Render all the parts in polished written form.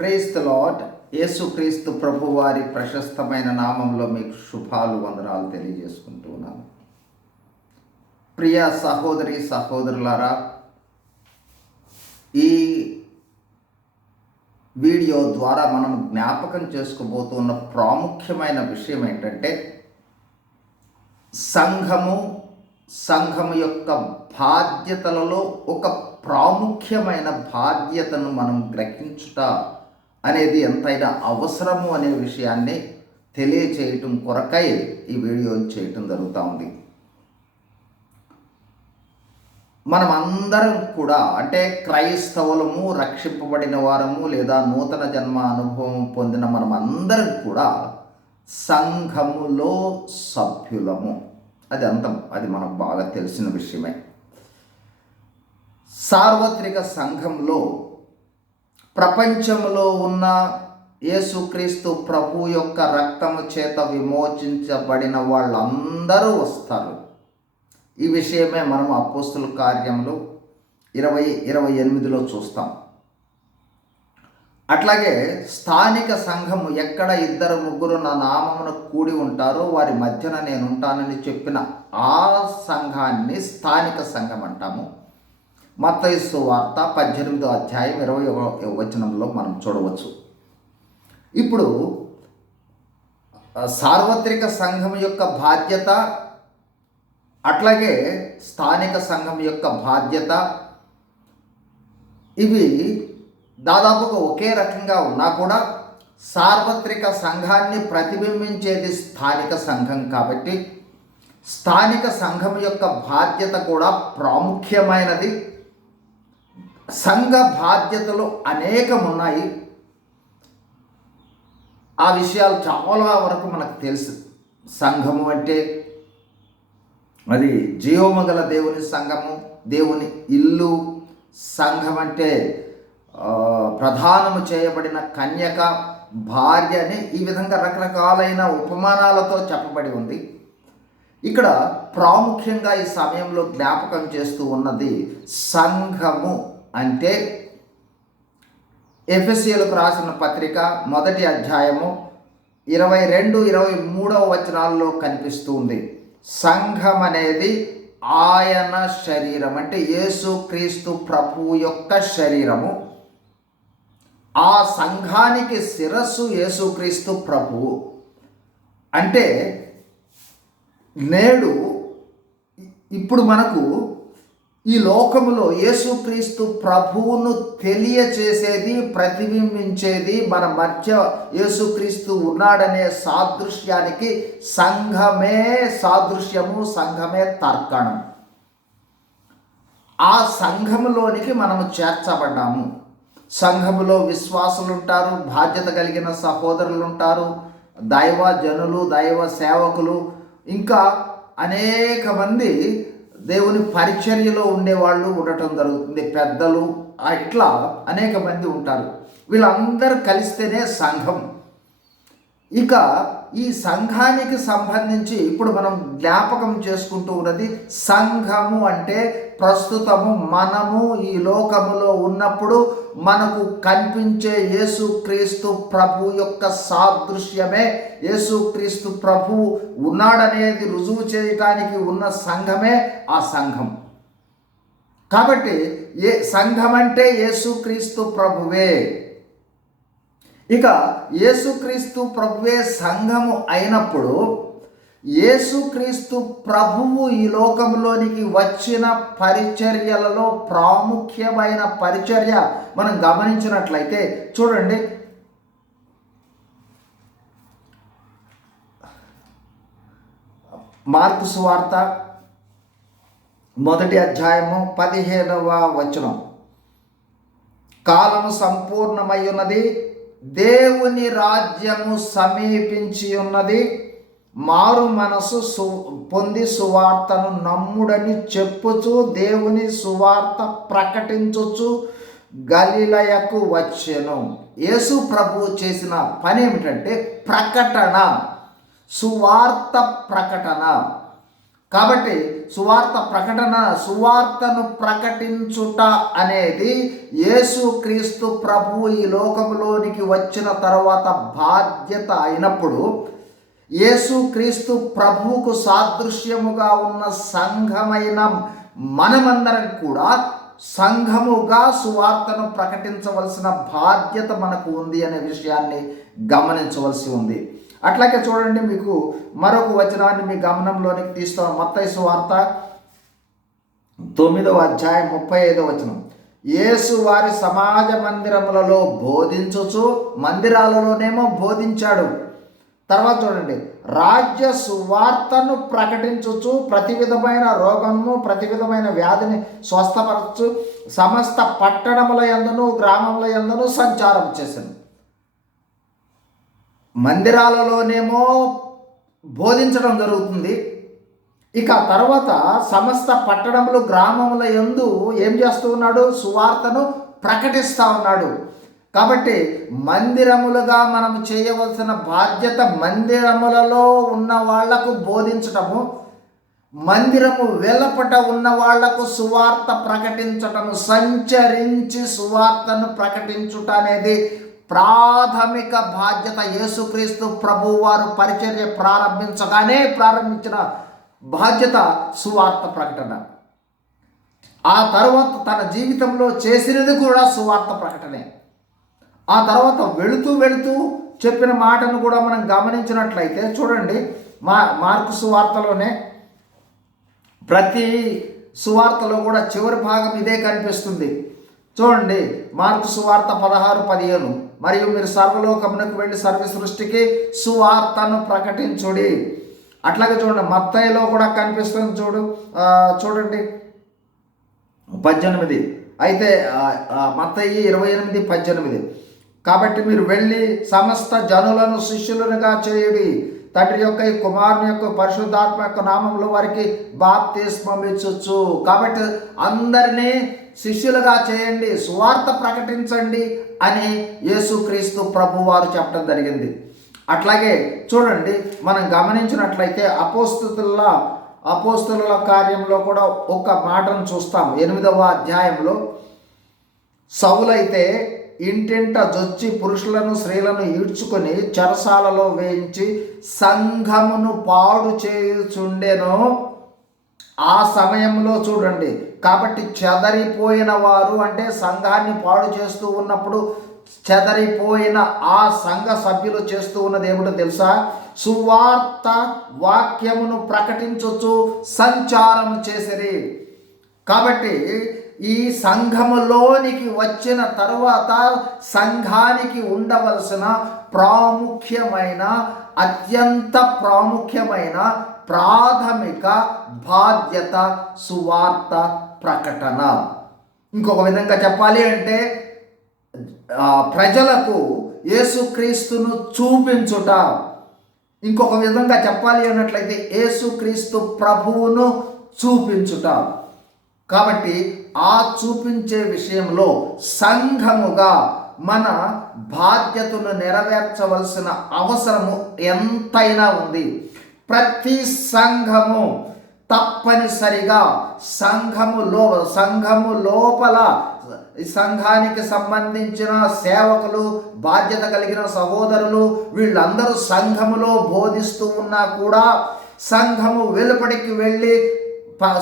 Praise the lord. యేసుక్రీస్తు ప్రభువారి ప్రశస్తమైన నామంలో మీకు శుభాలు వందనాలు తెలియజేసుకుంటూ ఉన్నాను. ప్రియ సహోదరి సహోదరులారా, ఈ వీడియో ద్వారా మనం జ్ఞాపకం చేసుకోబోతున్న ప్రాముఖ్యమైన విషయం ఏంటంటే సంఘము యొక్క బాధ్యతలలో ఒక ప్రాముఖ్యమైన బాధ్యతను మనం గ్రహించుట అనేది ఎంతైనా అవసరము అనే విషయాన్ని తెలియచేయటం కొరకై ఈ వీడియో చేయటం జరుగుతూ ఉంది. మనం అందరం కూడా అంటే క్రైస్తవులము, రక్షింపబడిన వారము లేదా నూతన జన్మ అనుభవం పొందిన మనం అందరం కూడా సంఘములో సభ్యులము. అది మనకు బాగా తెలిసిన విషయమే. సార్వత్రిక సంఘంలో ప్రపంచంలో ఉన్న యేసుక్రీస్తు ప్రభు యొక్క రక్తము చేత విమోచించబడిన వాళ్ళందరూ వస్తారు. ఈ విషయమే మనం అపోస్తుల కార్యములు 20:28 చూస్తాం. అట్లాగే స్థానిక సంఘము ఎక్కడ 2-3 నా నామమున కూడి ఉంటారో వారి మధ్యన నేను ఉంటానని చెప్పిన ఆ సంఘాన్ని స్థానిక సంఘం అంటాము. మత్తయి సువార్త 18:20 మనం చూడవచ్చు. ఇప్పుడు సార్వత్రిక సంఘం యొక్క బాధ్యత అట్లాగే స్థానిక సంఘం యొక్క బాధ్యత ఇవి దాదాపుగా ఒకే రకంగా ఉన్నా కూడా సార్వత్రిక సంఘాన్ని ప్రతిబింబించేది స్థానిక సంఘం కాబట్టి స్థానిక సంఘం యొక్క బాధ్యత కూడా ప్రాముఖ్యమైనది. సంఘ బాధ్యతలు అనేకం ఉన్నాయి. ఆ విషయాలు చాలా వరకు మనకు తెలుసు. సంఘము అంటే అది జీవమగల దేవుని సంఘము, దేవుని ఇల్లు. సంఘం అంటే ప్రధానము చేయబడిన కన్యక, భార్య అని ఈ విధంగా రకరకాలైన ఉపమానాలతో చెప్పబడి ఉంది. ఇక్కడ ప్రాముఖ్యంగా ఈ సమయంలో జ్ఞాపకం చేస్తూ ఉన్నది సంఘము అంటే ఎఫెసీయులకు రాసిన పత్రిక 1వ అధ్యాయము 22-23 కనిపిస్తూ ఉంది. సంఘం అనేది ఆయన శరీరం అంటే యేసుక్రీస్తు ప్రభువు యొక్క శరీరము. ఆ సంఘానికి శిరస్సు యేసుక్రీస్తు ప్రభువు. అంటే ఇప్పుడు మనకు ఈ లోకములో యేసుక్రీస్తు ప్రభువును తెలియచేసేది, ప్రతిబింబించేది, మన మధ్య యేసుక్రీస్తు ఉన్నాడనే సాదృశ్యానికి సంఘమే సాదృశ్యము, సంఘమే తర్కణం. ఆ సంఘములోనికి మనము చేర్చబడ్డాము. సంఘములో విశ్వాసులు ఉంటారు, బాధ్యత కలిగిన సహోదరులు ఉంటారు, దైవ జనులు, దైవ సేవకులు, ఇంకా అనేక మంది దేవుని పరిచర్యలో ఉండేవాళ్ళు ఉండటం జరుగుతుంది, పెద్దలు, ఇట్లా అనేక మంది ఉంటారు. వీళ్ళందరూ కలిస్తేనే సంఘం. ఇక ఈ సంఘానికి సంబంధించి ఇప్పుడు మనం జ్ఞాపకం చేసుకుంటూ ఉన్నది సంఘము అంటే ప్రస్తుతము మనము ఈ లోకములో ఉన్నప్పుడు మనకు కనిపించే యేసుక్రీస్తు ప్రభు యొక్క సాదృశ్యమే. యేసుక్రీస్తు ప్రభు ఉన్నాడనేది రుజువు చేయటానికి ఉన్న సంఘమే ఆ సంఘం. కాబట్టి సంఘం అంటే యేసుక్రీస్తు ప్రభువే. ఇక యేసుక్రీస్తు ప్రభువే సంఘము అయినప్పుడు యేసుక్రీస్తు ప్రభువు ఈ లోకంలోనికి వచ్చిన పరిచర్యలలో ప్రాముఖ్యమైన పరిచర్య మనం గమనించినట్లయితే చూడండి, మార్కు సువార్త 1వ అధ్యాయము 15వ కాలము సంపూర్ణమై ఉన్నది, దేవుని రాజ్యము సమీపించి ఉన్నది, మారు మనసు పొంది సువార్తను నమ్ముడని చెప్పుచు దేవుని సువార్త ప్రకటించుచు గలిలయకు వచ్చెను. యేసు ప్రభువు చేసిన పని ఏమిటంటే ప్రకటన, సువార్త ప్రకటన. కాబట్టి సువార్తను ప్రకటించుట అనేది యేసుక్రీస్తు ప్రభువు ఈ లోకంలోనికి వచ్చిన తర్వాత బాధ్యత అయినప్పుడు, యేసుక్రీస్తు ప్రభువుకు సాదృశ్యముగా ఉన్న సంఘమైన మనమందరం కూడా సంఘముగా సువార్తను ప్రకటించవలసిన బాధ్యత మనకు ఉంది అనే విషయాన్ని గమనించవలసి ఉంది. అట్లాగే చూడండి, మీకు మరొక వచనాన్ని మీ గమనంలోనికి తీస్తాం. మత్తయి సువార్త 9వ అధ్యాయం 35వ వచనం. యేసు వారి సమాజ మందిరములలో బోధించుచు, మందిరాలలోనేమో బోధించాడు. తర్వాత చూడండి, రాజ్య సువార్తను ప్రకటించుచు ప్రతి విధమైన రోగము, ప్రతి విధమైన వ్యాధిని స్వస్థపరచు సమస్త పట్టణముల యందును గ్రామముల యందును సంచారం చేశాను. మందిరాలలోనేమో బోధించడం జరుగుతుంది. ఇక తర్వాత సమస్త పట్టణములు గ్రామముల యందు ఏం చేస్తూ ఉన్నాడు? సువార్తను ప్రకటిస్తూ ఉన్నాడు. కాబట్టి మందిరములుగా మనం చేయవలసిన బాధ్యత మందిరములలో ఉన్న వాళ్లకు బోధించటము, మందిరము వెలుపట ఉన్న వాళ్లకు సువార్త ప్రకటించటము, సంచరించి సువార్తను ప్రకటించుట అనేది ప్రాథమిక బాధ్యత. యేసుక్రీస్తు ప్రభువు వారు పరిచర్య ప్రారంభించిన బాధ్యత సువార్త ప్రకటన. ఆ తర్వాత తన జీవితంలో చేసినది కూడా సువార్త ప్రకటనే. ఆ తర్వాత వెళుతూ చెప్పిన మాటను కూడా మనం గమనించినట్లయితే చూడండి, మార్కు సువార్తలోనే ప్రతి సువార్తలో కూడా చివరి భాగం ఇదే కనిపిస్తుంది. చూడండి, మార్కు సువార్త 16:15, మరియు మీరు సర్వలోకమునకు వెళ్ళి సర్వ సృష్టికి సువార్తను ప్రకటించుడి. అట్లాగే చూడండి, మత్తయిలో కూడా కనిపిస్తుంది. చూడండి 18. అయితే మత్తయి 28:18. కాబట్టి మీరు వెళ్ళి సమస్త జనులను శిష్యులుగా చేయుడి, తండ్రి యొక్క, కుమారుని యొక్క, పరిశుద్ధాత్మ యొక్క నామంలో వారికి బాప్తిస్మం ఇచ్చొచ్చు. కాబట్టి అందరినీ శిష్యులుగా చేయండి, సువార్త ప్రకటించండి అని యేసుక్రీస్తు ప్రభు వారు చెప్పడం జరిగింది. అట్లాగే చూడండి, మనం గమనించినట్లయితే అపోస్తలుల కార్యంలో కూడా ఒక మాటను చూస్తాం. 8వ అధ్యాయంలో సౌలైతే ఇంటింట జొచ్చి పురుషులను స్త్రీలను ఈడ్చుకొని చెరసాలలో వేయించి సంఘమును పాడు చేయుచుండెను. ఆ సమయంలో చూడండి, కాబట్టి చెదరిపోయిన వారు, అంటే సంఘాన్ని పాడు చేస్తూ ఉన్నప్పుడు చెదరిపోయిన ఆ సంఘ సభ్యులు చేస్తూ ఉన్నది ఏమిటో తెలుసా? సువార్త వాక్యమును ప్రకటించొచ్చు సంచారం చేసిరి. కాబట్టి ఈ సంఘములోనికి వచ్చిన తరువాత సంఘానికి ఉండవలసిన అత్యంత ప్రాముఖ్యమైన ప్రాథమిక బాధ్యత సువార్త ప్రకటన. ఇంకొక విధంగా చెప్పాలి అంటే ప్రజలకు యేసుక్రీస్తును చూపించుట. ఇంకొక విధంగా చెప్పాలి అన్నట్లయితే యేసుక్రీస్తు ప్రభువును చూపించుట. కాబట్టి ఆ చూపించే విషయంలో సంఘముగా మన బాధ్యతను నెరవేర్చవలసిన అవసరము ఎంతైనా ఉంది. ప్రతి సంఘము తప్పనిసరిగా సంఘము లోపల సంఘానికి సంబంధించిన సేవకులు, బాధ్యత కలిగిన సహోదరులు, వీళ్ళందరూ సంఘములో బోధిస్తూ ఉన్నా కూడా సంఘము వెలుపడికి వెళ్ళి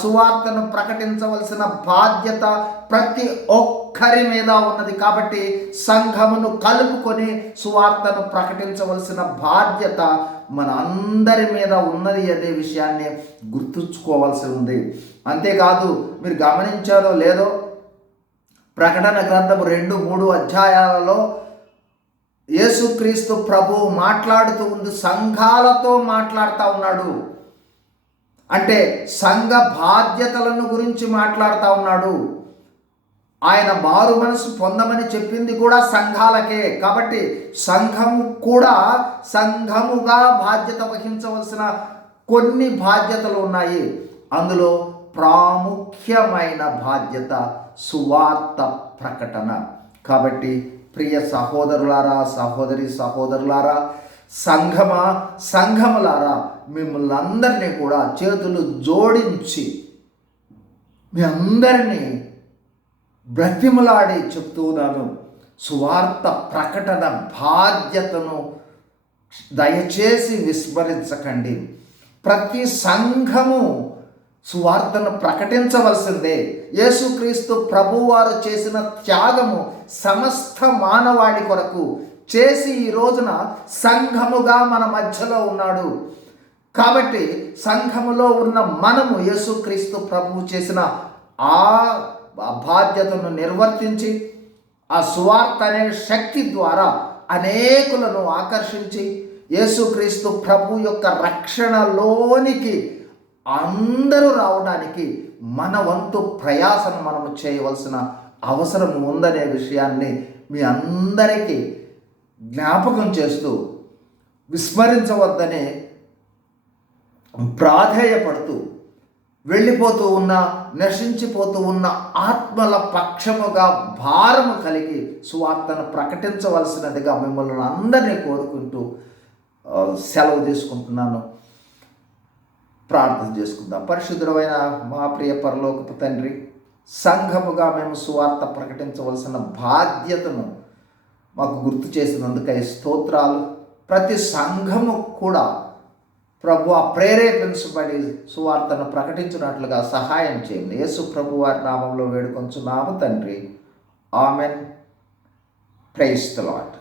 సువార్తను ప్రకటించవలసిన బాధ్యత ప్రతి ఒక్కరి మీద ఉన్నది. కాబట్టి సంఘమును కలుపుకొని సువార్తను ప్రకటించవలసిన బాధ్యత మన అందరి మీద ఉన్నది అనే విషయాన్ని గుర్తుంచుకోవాల్సి ఉంది. అంతేకాదు, మీరు గమనించారో లేదో, ప్రకటన గ్రంథము 2-3 అధ్యాయాలలో యేసుక్రీస్తు ప్రభువు మాట్లాడుతూ ఉంది, సంఘాలతో మాట్లాడుతూ ఉన్నాడు. అంటే సంఘ బాధ్యతలను గురించి మాట్లాడుతూ ఉన్నాడు. ఆయన మారు మనసు పొందమని చెప్పింది కూడా సంఘాలకే. కాబట్టి సంఘముగా బాధ్యత వహించవలసిన కొన్ని బాధ్యతలు ఉన్నాయి. అందులో ప్రాముఖ్యమైన బాధ్యత సువార్త ప్రకటన. కాబట్టి ప్రియ సహోదరులారా, సహోదరులారా, సంఘములారా, మిమ్మల్ని అందరినీ కూడా చేతులు జోడించి మీ అందరినీ బ్రతిమలాడి చెప్తూ ఉన్నాను, సువార్త ప్రకటన బాధ్యతను దయచేసి విస్మరించకండి. ప్రతి సంఘము సువార్తను ప్రకటించవలసిందే. యేసుక్రీస్తు ప్రభువారు చేసిన త్యాగము సమస్త మానవాళి కొరకు చేసి ఈ రోజున సంఘముగా మన మధ్యలో ఉన్నాడు. కాబట్టి సంఘములో ఉన్న మనము యేసుక్రీస్తు ప్రభువు చేసిన ఆ బాధ్యతను నిర్వర్తించి ఆ సువార్త అనే శక్తి ద్వారా అనేకులను ఆకర్షించి యేసుక్రీస్తు ప్రభు యొక్క రక్షణలోనికి అందరూ రావడానికి మన వంతు ప్రయాసను మనము చేయవలసిన అవసరం ఉందనే విషయాన్ని మీ అందరికీ జ్ఞాపకం చేస్తూ విస్మరించవద్దనే ప్రాధేయపడుతూ వెళ్ళిపోతూ ఉన్న నశించిపోతూ ఉన్న ఆత్మల పక్షముగా భారము కలిగి సువార్తను ప్రకటించవలసినదిగా మిమ్మల్ని అందరినీ కోరుకుంటూ సెలవు తీసుకుంటున్నాను. ప్రార్థన చేసుకుందాం. పరిశుద్ధమైన మా ప్రియ పరలోకపు తండ్రి, సంఘముగా మేము సువార్త ప్రకటించవలసిన బాధ్యతను మాకు గుర్తు చేసినందుకై స్తోత్రాలు. ప్రతి సంఘము కూడా ప్రభు ప్రేరేపించబడి సువార్తను ప్రకటించినట్లుగా సహాయం చేయండి. యేసు ప్రభు వారి నామంలో వేడుకొంచున్నాము తండ్రి. ఆమెన్. Praise the lord.